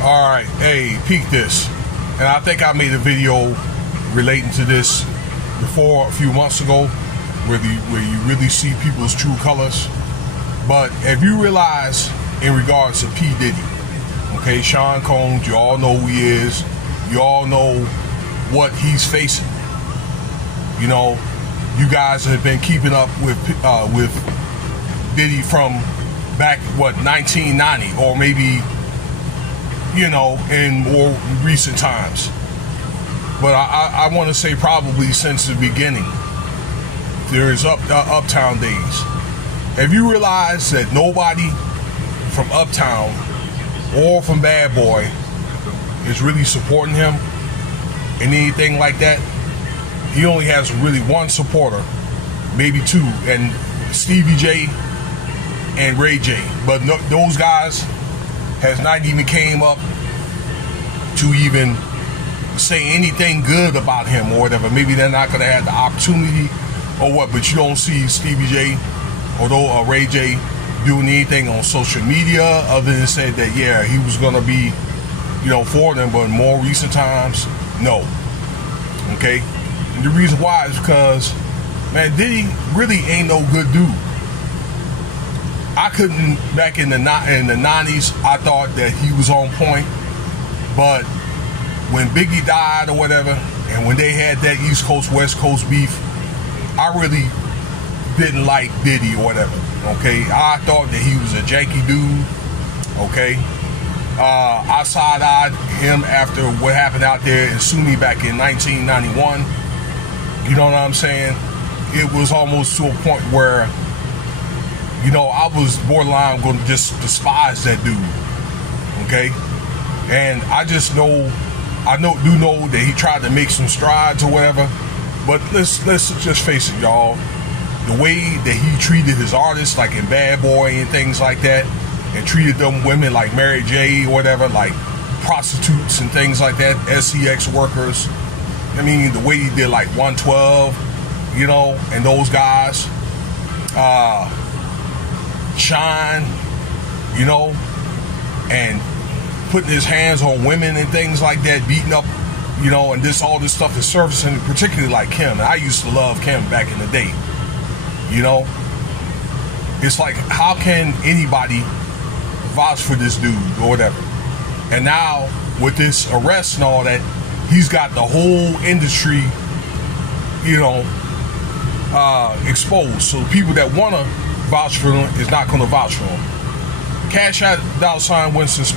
All right, hey, peek this. And I think I made a video relating to this before a few months ago, where you really see people's true colors. But if you realize, in regards to P. Diddy, okay, Sean Combs, you all know who he is. You all know what he's facing. You know, you guys have been keeping up with Diddy from back, 1990, or maybe, in more recent times. But I want to say probably since the beginning. There's Uptown days. Have you realized that nobody from Uptown or from Badboy is really supporting him in anything like that? He only has really one supporter, maybe two, and Stevie J and Ray J. But no, those guys has not even came up to even say anything good about him or whatever. Maybe they're not going to have the opportunity or what, but you don't see Stevie J or Ray J doing anything on social media other than say that, yeah, he was going to be, for them. But in more recent times, no. Okay? And the reason why is because, man, Diddy really ain't no good dude. I couldn't, back in the 90s, I thought that he was on point. But when Biggie died or whatever, and when they had that East Coast, West Coast beef, I really didn't like Diddy or whatever, okay? I thought that he was a janky dude, okay? I side-eyed him after what happened out there in SUNY back in 1991. You know what I'm saying? It was almost to a point where, I was borderline going to just despise that dude, okay? And I just know, do know that he tried to make some strides or whatever. But let's just face it, y'all. The way that he treated his artists, like in Badboy and things like that, and treated them women like Mary J or whatever, like prostitutes and things like that, SEX workers. I mean, the way he did like 112, and those guys, Shine, and putting his hands on women and things like that, beating up, and all this stuff is surfacing, particularly like Kim. And I used to love Kim back in the day. It's like, how can anybody vouch for this dude or whatever? And now with this arrest and all that, he's got the whole industry, exposed. So people that want to vouch for him is not going to vouch for him. Cash out $Winston Spot.